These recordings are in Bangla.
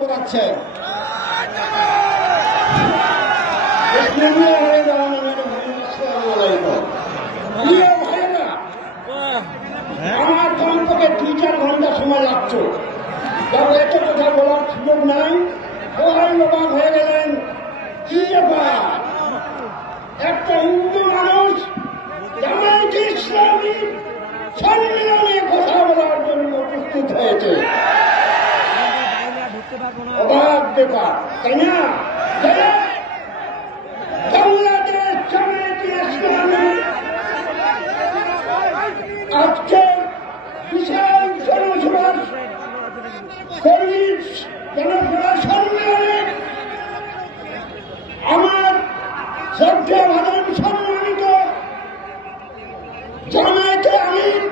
করাচ্ছে আমার কমপক্ষে 2-4 ঘন্টা সময় লাগছে। তবে এত কথা বলার সুযোগ নাই। সবাই অবাক হয়ে গেলেন, কি ব্যাপার একটা হিন্দু মানুষ জামায়াতে ইসলামী সম্মেলনে কথা বলার জন্য প্রস্তুত হয়েছে। অবাক ব্যাপার, তাই না? বাংলাদেশ জামায়াতে ইসলামী আজকে বিশাল জনসভা সম্মেলনে আমার শ্রদ্ধা ভাজন সম্মানিত জামায়াতে আমির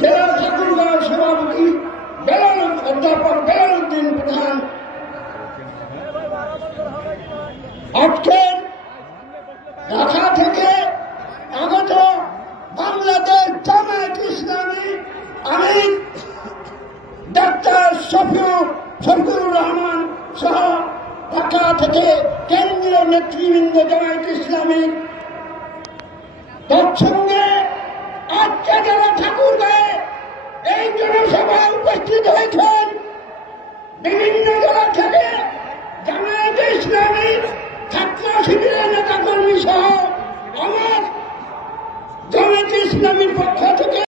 জেলা ঠাকুরগাঁও সভাপতি অধ্যাপক বেলালউদ্দিন প্রধান আজকের ঢাকা থেকে আগত বাংলাদেশ জামায়াতে ইসলামী আমির ডাক্তার শফিকুর রহমান সহ ঢাকা থেকে কেন্দ্রীয় নেতৃবৃন্দ জামায়াতে ইসলামীর তৎসঙ্গে আজকে যারা ঠাকুরগাঁয়ে এই জনসভায় উপস্থিত হয়েছেন বিভিন্ন